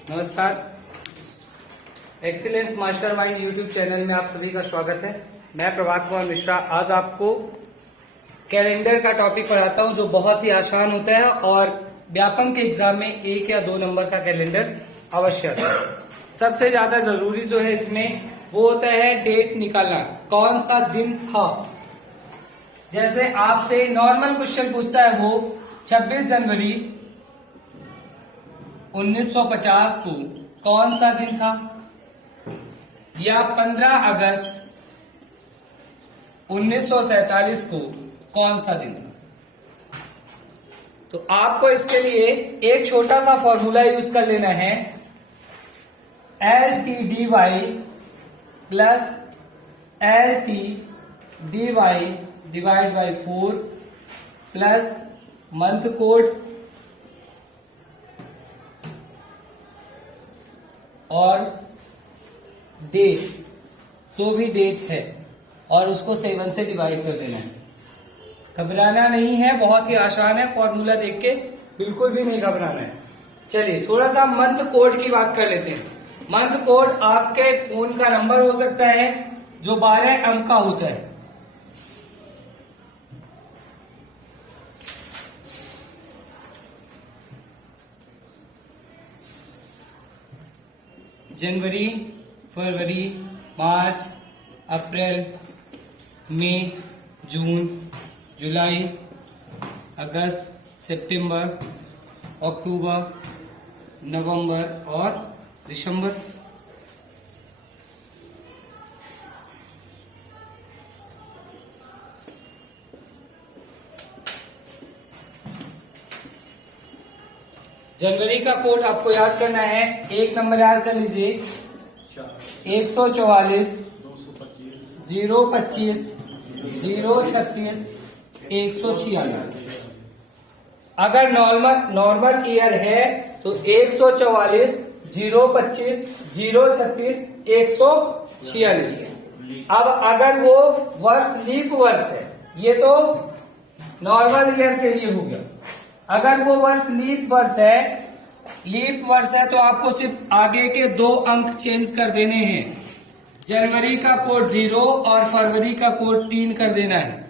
नमस्कार। Excellence mastermind YouTube channel में आप सभी का स्वागत है। मैं प्रभात कुमार मिश्रा आज आपको कैलेंडर का टॉपिक पढ़ाता हूं जो बहुत ही आसान होता है और व्यापम के एग्जाम में 1 या 2 नंबर का कैलेंडर आवश्यक है। सबसे ज्यादा जरूरी जो है इसमें वो होता है डेट निकालना, कौन सा दिन था। जैसे आपसे नॉर्मल क्वेश्चन पूछता है वो 26 जनवरी 1950 को कौन सा दिन था, या 15 अगस्त 1947 को कौन सा दिन था। तो आपको इसके लिए एक छोटा सा फॉर्मूला यूज कर लेना है, LTDY plus LTDY divide by 4 plus month code और डेट, जो भी डेट है, और उसको 7 से डिवाइड कर देना है। घबराना नहीं है, बहुत ही आसान है, फॉर्मूला देख के बिल्कुल भी नहीं घबराना है। चलिए थोड़ा सा मंथ कोड की बात कर लेते हैं। मंथ कोड आपके फोन का नंबर हो सकता है जो 12 अंक का होता है। जनवरी, फरवरी, मार्च, अप्रैल, मई, जून, जुलाई, अगस्त, सितंबर, अक्टूबर, नवंबर और दिसंबर। जनवरी का कोड आपको याद करना है, एक नंबर याद कर लीजिए, 144 025 036 146। अगर नॉर्मल ईयर है तो 144 025 036 146। अब अगर वो वर्ष लीप वर्ष है, ये तो नॉर्मल ईयर के लिए हो गया। अगर वो वर्ष लीप वर्ष है तो आपको सिर्फ आगे के 2 अंक चेंज कर देने हैं। जनवरी का कोड 0 और फरवरी का कोड 3 कर देना है।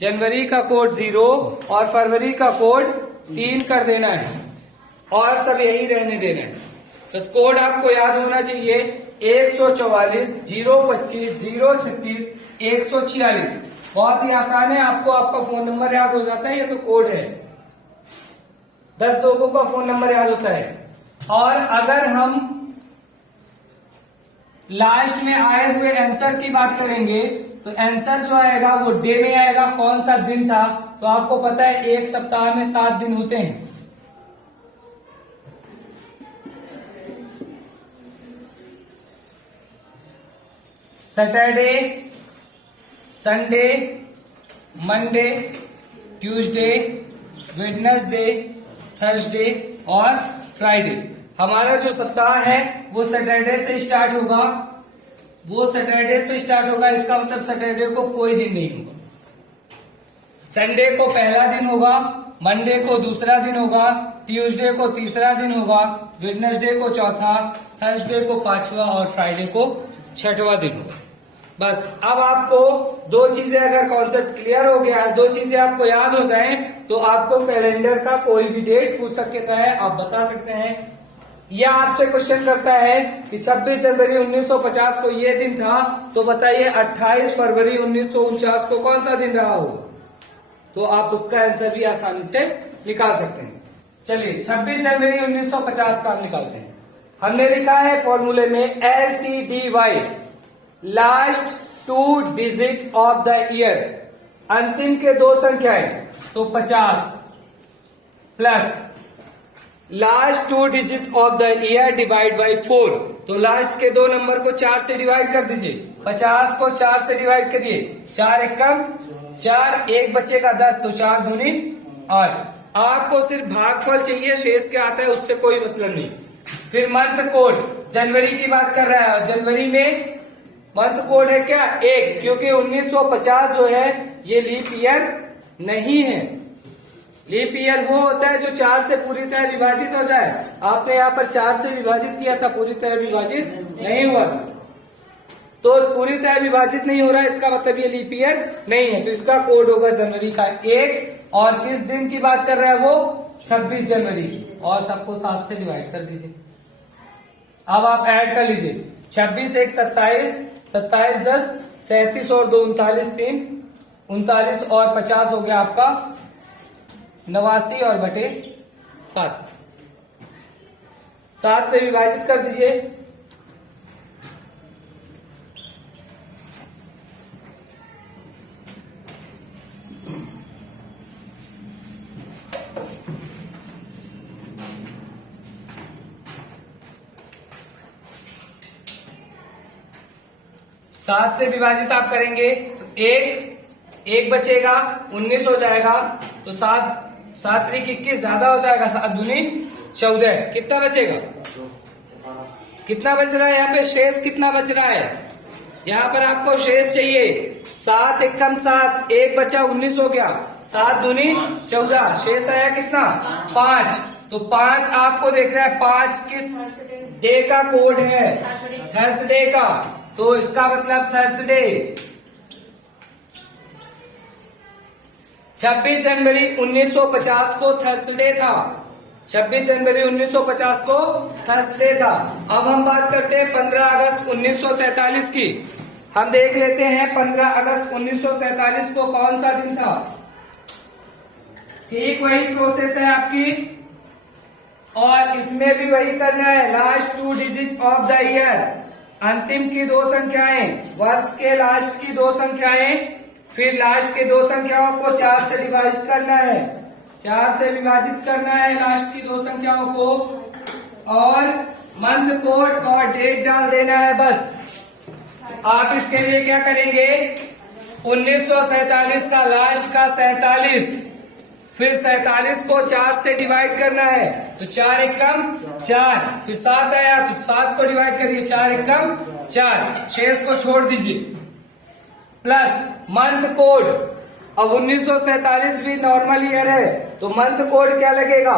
जनवरी का कोड 0 और फरवरी का कोड 3 कर देना है, और सब यही रहने देना है। तो कोड आपको याद होना चाहिए, 144 025 036 146। बहुत ही आसान है, आपको आपका फोन नंबर याद हो जाता है, ये तो कोड है। 10 लोगों का फोन नंबर याद होता है। और अगर हम लास्ट में आए हुए आंसर की बात करेंगे तो आंसर जो आएगा वो डे में आएगा, कौन सा दिन था। तो आपको पता है एक सप्ताह में 7 दिन होते हैं। Saturday, Sunday, Monday, Tuesday, Wednesday, Thursday और फ्राइडे। हमारा जो सप्ताह है वो सैटरडे से स्टार्ट होगा, इसका मतलब सैटरडे को कोई दिन नहीं होगा। संडे को पहला दिन होगा, मंडे को दूसरा दिन होगा, ट्यूसडे को तीसरा दिन होगा, वेडनेसडे को चौथा, थर्सडे को 5वां और फ्राइडे को 6वां दिन होगा। बस अब आपको 2 चीजें, अगर कॉन्सेप्ट क्लियर हो गया है, 2 चीजें आपको याद हो जाएं तो आपको कैलेंडर का कोई भी डेट पूछ सकता है, आप बता सकते हैं। या आपसे क्वेश्चन करता है कि 26 जनवरी 1950 को ये दिन था, तो बताइए 28 फरवरी 1949 को कौन सा दिन रहा होगा, तो आप उसका आंसर भी आसानी से निकाल सकते हैं। चलिए 26 जनवरी 1950 का हम निकालते हैं। हमने लिखा है फॉर्मूले में LTDY, last 2 digit of the year, अंतिम के 2 संख्याएं, तो 50 plus last 2 digit of the year divide by 4। तो लास्ट के 2 नंबर को 4 से डिवाइड कर दीजिए। 50 को 4 से डिवाइड करिए, 4 एकम 4, 1 बचेगा 10, तो 4 दूनी 8। आपको सिर्फ भागफल चाहिए, शेष क्या आता है उससे कोई मतलब नहीं। फिर मंथ कोड, जनवरी की बात कर रहा है और जनवरी में मंथ कोड है क्या 1, क्योंकि 1950 जो है ये लीप ईयर नहीं है। लीप ईयर वो होता है जो 4 से पूरी तरह विभाजित हो जाए। आपने यहाँ पर 4 से विभाजित किया था, पूरी तरह विभाजित नहीं हुआ। तो पूरी तरह विभाजित नहीं हो रहा है, इसका मतलब ये लीप ईयर नहीं है। तो इसका कोड होगा जनवरी का 1। और किस दिन की बात कर रहा है वो? 26 जनवरी। और सबको 7 से डिवाइड कर दीजिए। अब आप ऐड कर लीजिए। 26 1 27, 27 10 37 और 2 39, 3 39 और 50 हो गया आपका 89 और बटे 7। 7 से विभाजित कर दीजिए। सात से विभाजित आप करेंगे तो एक बचेगा, 19 हो जाएगा। तो 7 3 21 ज्यादा हो जाएगा, 7 दूनी 14। कितना बचेगा? कितना बच रहा है यहाँ पे? शेष कितना बच रहा है? यहाँ पर आपको शेष चाहिए 7 एकम 7, 1 बचा 19 हो गया, 7 दूनी 14, शेष आया कितना? 5। तो 5 आपको देख रहा है, 5 किस डे का कोड है? थर्सडे का। तो इसका मतलब थर्सडे 26 जनवरी 1950 को थर्सडे था। 26 जनवरी 1950 को थर्सडे था। अब हम बात करते हैं 15 अगस्त 1947 की। हम देख लेते हैं 15 अगस्त 1947 को कौन सा दिन था। ठीक वही प्रोसेस है आपकी, और इसमें भी वही करना है। Last 2 digit of the year, अंतिम की 2 संख्याएं, वर्ष के लास्ट की 2 संख्याएं, फिर लास्ट के 2 संख्याओं को 4 से डिवाइड करना है। 4 से विभाजित करना है लास्ट की 2 संख्याओं को, और मंथ कोड और डेट डाल देना है बस। आप इसके लिए क्या करेंगे? 1947 का लास्ट का 47, फिर 47 को 4 से डिवाइड करना है। तो 4 एकम 4, फिर 7 आया तो 7 को डिवाइड करिए, 4 एकम 4, शेष को छोड़ दीजिए, प्लस मंथ कोड। अब 1947 भी नॉर्मल ईयर है, तो मंथ कोड क्या लगेगा?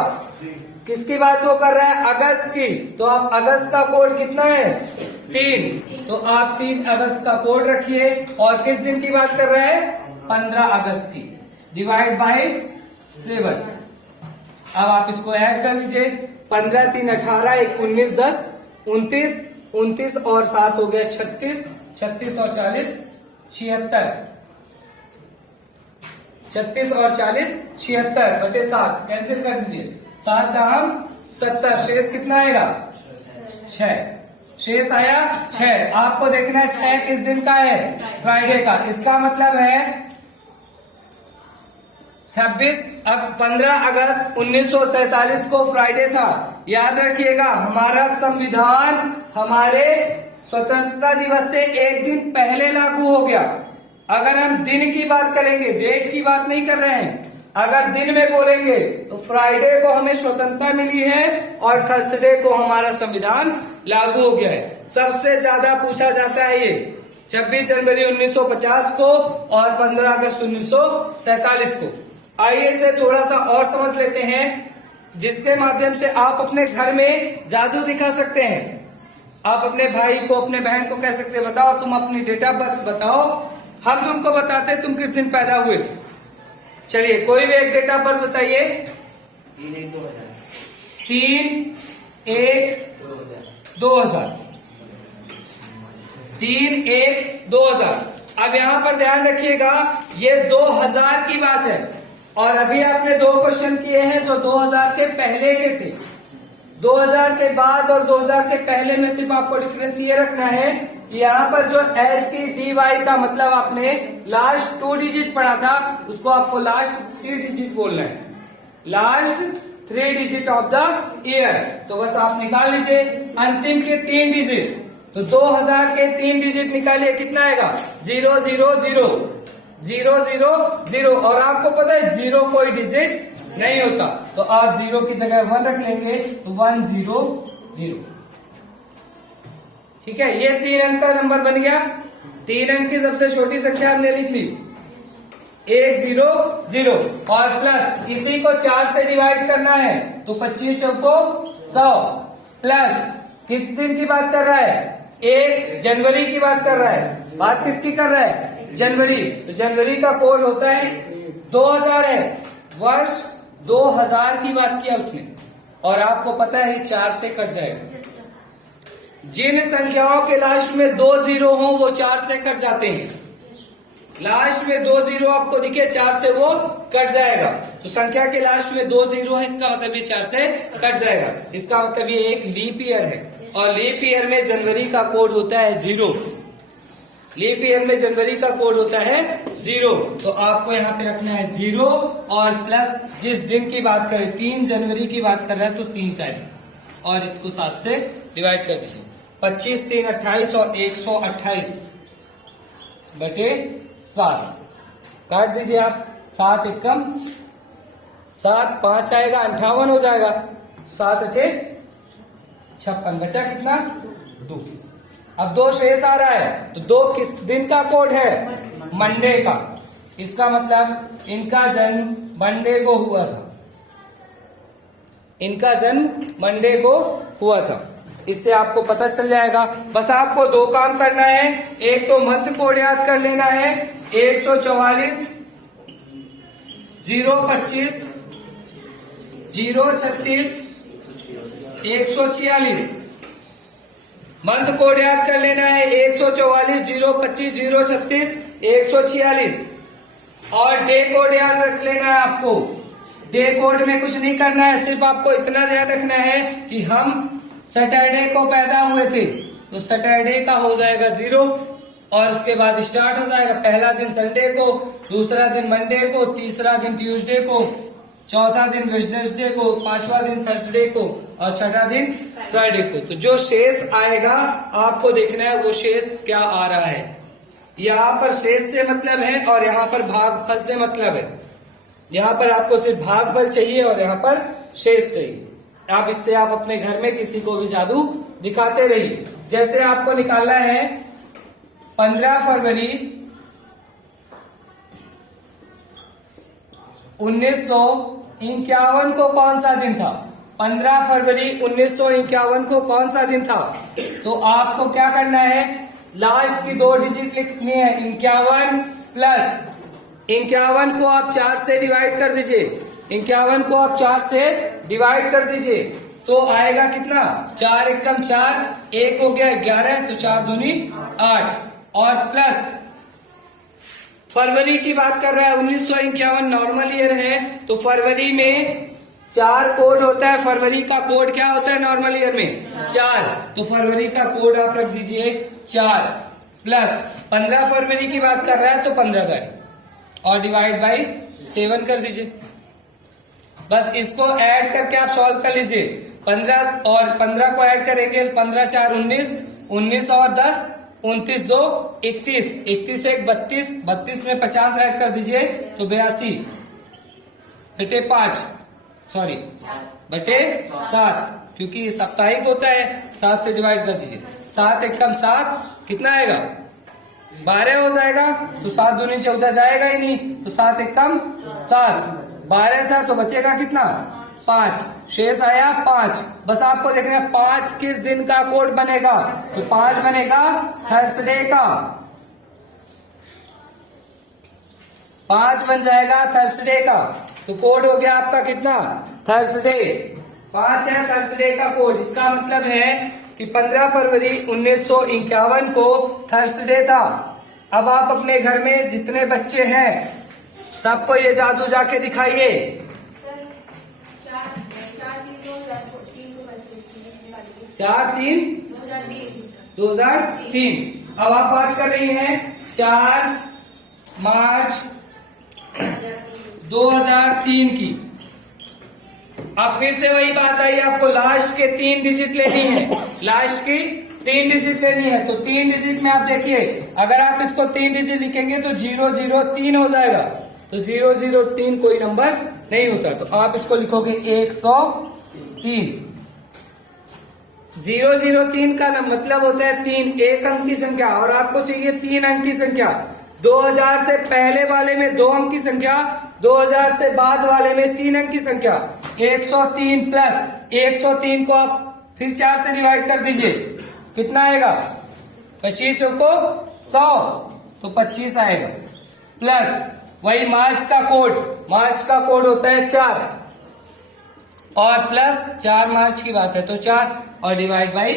किसकी बात वो कर रहा है? अगस्त की। तो आप अगस्त का कोड कितना है? 3। तो आप 3 अगस्त का कोड रखिए। और किस दिन की बात कर रहे हैं? 15 अगस्त की। Divide by 7। अब आप इसको ऐड कर लीजिए। 15 3 18, 1 19 10 29, 29 और 7 हो गया 36, 36 और 40 76, 36 और 40 76 बटे 7 कैंसिल कर दीजिए। 7 दाम 70, शेष कितना आएगा? 6। शेष आया 6। आपको देखना है 6 किस दिन का है? फ्राइडे का। इसका मतलब है 15 अगस्त 1947 को फ्राइडे था। याद रखिएगा, हमारा संविधान हमारे स्वतंत्रता दिवस से एक दिन पहले लागू हो गया। अगर हम दिन की बात करेंगे, डेट की बात नहीं कर रहे हैं, अगर दिन में बोलेंगे तो फ्राइडे को हमें स्वतंत्रता मिली है और थर्सडे को हमारा संविधान लागू हो गया है। सबसे ज्यादा पूछा जाता है ये 26 जनवरी 1950 को और 15 अगस्त 1947 को। आइए इसे थोड़ा सा और समझ लेते हैं, जिसके माध्यम से आप अपने घर में जादू दिखा सकते हैं। आप अपने भाई को, अपने बहन को कह सकते हैं, बताओ तुम अपनी डेट ऑफ बर्थ बताओ, हम तुमको बताते हैं तुम किस दिन पैदा हुए थे। चलिए कोई भी एक डेट ऑफ बर्थ बताइए। 3/1/2000। 3/1/2000। अब यहाँ पर ध्यान रखिएगा, ये 2000 की बात है, और अभी आपने 2 क्वेश्चन किए हैं जो 2000 के पहले के थे। 2000 के बाद और 2000 के पहले में सिर्फ आपको डिफरेंस ये रखना है, यहाँ पर जो LPDY का मतलब आपने लास्ट 2 डिजिट पढ़ा था, उसको आपको लास्ट 3 डिजिट बोलना है। Last 3 digit of the year. तो बस आप निकाल लीजिए अंतिम के 3 डिजिट। तो 2000 के 3 डिजिट निकालिए, कितना आएगा? 0 0 0 0 0 0। और आपको पता है 0 कोई डिजिट नहीं होता, तो आप 0 की जगह 1 रख लेंगे, तो 1 0 0। ठीक है, ये 3 अंक का नंबर बन गया। 3 अंक की सबसे छोटी संख्या हमने लिख ली। 1 0 0 और प्लस इसी को 4 से डिवाइड करना है तो 25 को 100 प्लस किस दिन की बात कर रहा है? 1 जनवरी की बात कर रहा है। बात किसकी कर रहा है? जनवरी। तो जनवरी का कोड होता है 2000 है। वर्ष 2000 की बात किया उसने और आपको पता है 4 से कट जाएगा। जिन संख्याओं के लास्ट में 2 जीरो हो वो 4 से कट जाते हैं। लास्ट में 2 जीरो आपको दिखे 4 से वो कट जाएगा। तो संख्या के लास्ट में 2 जीरो है इसका मतलब ये 4 से कट जाएगा। इसका मतलब ये एक लीप ईयर है और लीप ईयर में जनवरी का कोड होता है 0। लीप ईयर में जनवरी का कोड होता है 0। तो आपको यहाँ पे रखना है 0 और प्लस जिस दिन की बात करें 3 जनवरी की बात कर रहे हैं तो 3 तारीख और इसको 7 से डिवाइड कर दीजिए। 25 3 28 और 128 बटे 7 काट दीजिए आप। 7 एकम 7 5 आएगा 58 हो जाएगा। 7 अठे 56 बचा कितना? 2। अब 2 शेष आ रहा है तो 2 किस दिन का कोड है? मंडे का। इसका मतलब इनका जन्म मंडे को हुआ था। इनका जन्म मंडे को हुआ था। इससे आपको पता चल जाएगा। बस आपको 2 काम करना है। एक तो मंथ कोड याद कर लेना है 144 025 036 146। मंथ कोड याद कर लेना है 144 025 036 146 और डे कोड याद रख लेना है आपको। डे कोड में कुछ नहीं करना है, सिर्फ आपको इतना ध्यान रखना है कि हम सैटरडे को पैदा हुए थे तो सैटरडे का हो जाएगा 0 और उसके बाद स्टार्ट हो जाएगा। पहला दिन संडे को, दूसरा दिन मंडे को, तीसरा दिन ट्यूसडे को, चौथा दिन वेडनेसडे को, पांचवा दिन थर्सडे को और छठा दिन फ्राइडे को। तो जो शेष आएगा आपको देखना है वो शेष क्या आ रहा है। यहाँ पर शेष से मतलब है और यहाँ पर भागफल से मतलब है। यहाँ पर आपको सिर्फ भागफल चाहिए और यहाँ पर शेष चाहिए। आप इससे आप अपने घर में किसी को भी जादू दिखाते रहिए। जैसे आपको निकालना है 15 फरवरी 1951 को कौन सा दिन था? 15 फरवरी 1951 को कौन सा दिन था? तो आपको क्या करना है? लास्ट की 2 डिजिट लिखनी है 51 प्लस 51 को आप 4 से डिवाइड कर दीजिए। 51 को आप 4 से डिवाइड कर दीजिए तो आएगा कितना? 4 एकम 4, 1 हो गया 11 तो 4 दूनी 8 और प्लस फरवरी की बात कर रहा है 1951 नॉर्मल ईयर है तो फरवरी में 4 कोड होता है। फरवरी का कोड क्या होता है नॉर्मल ईयर में? 4। तो फरवरी का कोड आप रख दीजिए 4 प्लस 15 फरवरी की बात कर रहा है तो 15 तारीख और डिवाइड बाई 7 कर दीजिए। बस इसको ऐड करके आप सॉल्व कर लीजिए। 15 और 15 को ऐड करेंगे 15 4 19, 19 और 10 29 2 31, 31 1 32, 32 में 50 ऐड कर दीजिए तो 82 बटे 5 सॉरी बटे 7 क्योंकि साप्ताहिक होता है। 7 से डिवाइड कर दीजिए। 7 एकम 7 कितना आएगा? 12 हो जाएगा तो 7 दूनी 14 जाएगा ही नहीं तो 7 एकम 7। 12 था तो बचेगा कितना? 5। शेष आया 5। बस आपको देखना 5 किस दिन का कोड बनेगा तो 5 बनेगा थर्सडे का। 5 बन जाएगा थर्सडे का तो कोड हो गया आपका कितना? थर्सडे। 5 है थर्सडे का कोड। इसका मतलब है कि 15 फरवरी 1951 को थर्सडे था। अब आप अपने घर में जितने बच्चे हैं सबको ये जादू जाके दिखाइए। 4/3/2003। अब आप बात कर रही हैं 4 मार्च 2003 की। अब फिर से वही बात आई, आपको लास्ट के 3 डिजिट लेनी है। लास्ट की 3 डिजिट लेनी है तो 3 डिजिट में आप देखिए अगर आप इसको 3 डिजिट लिखेंगे तो 003 हो जाएगा। तो 003 कोई नंबर नहीं होता तो आप इसको लिखोगे 103। 003 का मतलब होता है 3 एक अंक की संख्या और आपको चाहिए 3 अंक की संख्या। 2000 से पहले वाले में 2 अंक की संख्या, 2000 से बाद वाले में 3 अंक की संख्या। 103 प्लस 103 को आप फिर 4 से डिवाइड कर दीजिए, कितना आएगा? 25 को 100 तो 25 आएगा। प्लस वही मार्च का कोड होता है 4 और प्लस 4 मार्च की बात है तो 4 और डिवाइड बाई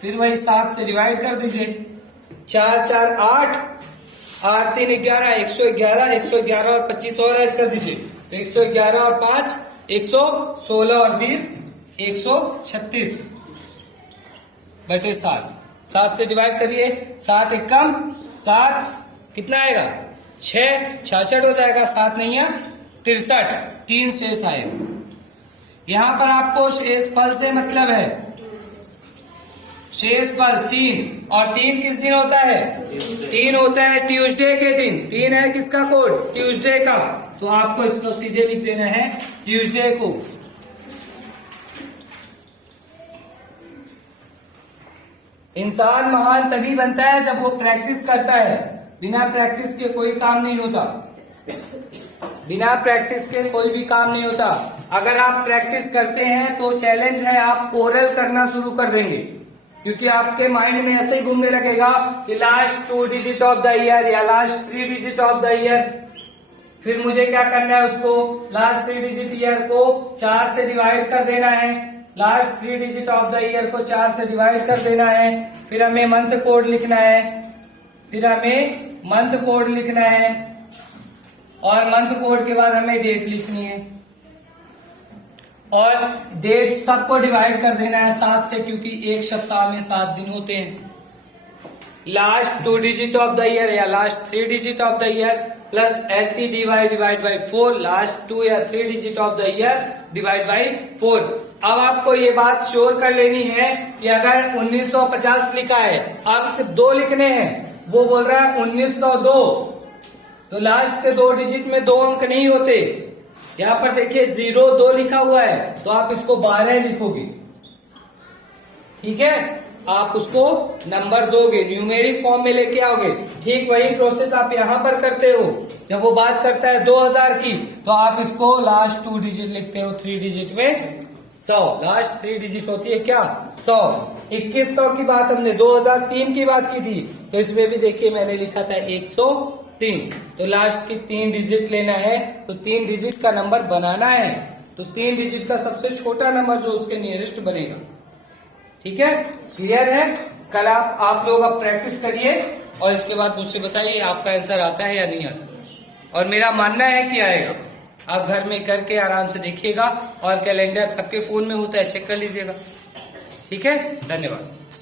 फिर वही 7 से डिवाइड कर दीजिए। 4 4 8, 8 3 11, 111, 111 और 25 और ऐड कर दीजिए तो 111 और 5 116 और 20 136 बटे 7। 7 से डिवाइड करिए, 7 एक कम 7, कितना आएगा? 6, 66 हो जाएगा, 7 नहीं है 63, 3 शेष आएगा। यहां पर आपको शेष फल से मतलब है, शेष फल 3 और 3 किस दिन होता है? 3 होता है ट्यूसडे के दिन। 3 है किसका कोड? ट्यूसडे का, तो आपको इसको सीधे लिख देना है ट्यूसडे को। इंसान महान तभी बनता है जब वो प्रैक्टिस करता है। बिना प्रैक्टिस के कोई काम नहीं होता, बिना प्रैक्टिस के कोई भी काम नहीं होता। अगर आप प्रैक्टिस करते हैं तो चैलेंज है आप ओरल करना शुरू कर देंगे, क्योंकि आपके माइंड में ऐसे ही घूमने लगेगा कि last 2 digit of the year या last 3 digit of the year, फिर मुझे क्या करना है? उसको लास्ट 3 डिजिट ईयर को 4 से डिवाइड कर देना है, last 3 digit of the year को 4 से डिवाइड कर देना है, फिर हमें मंथ कोड लिखना है, फिर हमें मंथ कोड लिखना है और मंथ कोड के बाद हमें डेट लिखनी है और डेट सबको डिवाइड कर देना है 7 से, क्योंकि एक सप्ताह में 7 दिन होते हैं। Last 2 digit of the year या last 3 digit of the year plus LTDY divide by 4, last 2 या 3 digit of the year divide by 4। अब आपको ये बात श्योर कर लेनी है कि अगर 1950 लिखा है, अंक 2 लिखने हैं, वो बोल रहा है 1902, तो लास्ट के 2 डिजिट में 2 अंक नहीं होते। यहाँ पर देखिए 02 लिखा हुआ है तो आप इसको 12 लिखोगे, ठीक है? आप उसको नंबर दोगे, न्यूमेरिक फॉर्म में लेके आओगे। ठीक वही प्रोसेस आप यहाँ पर करते हो। जब वो बात करता है 2000 की तो आप इसको लास्ट 2 डिजिट लिखते हो, 3 डिजिट में 100, लास्ट 3 डिजिट होती है क्या? 100। 2100 की बात हमने 2003 की बात की थी, तो इसमें भी देखिए मैंने लिखा था 103, तो लास्ट की 3 डिजिट लेना है, तो 3 डिजिट का नंबर बनाना है, तो 3 डिजिट का सबसे छोटा नंबर जो उसके नियरेस्ट बनेगा। ठीक है, क्लियर है? कल आप लोग अब प्रैक्टिस करिए और इसके बाद मुझसे बताइए आपका आंसर आता है या नहीं आता। और मेरा मानना है कि आएगा। आप घर में करके आराम से देखिएगा और कैलेंडर सबके फोन में होता है, चेक कर लीजिएगा। ठीक है, धन्यवाद।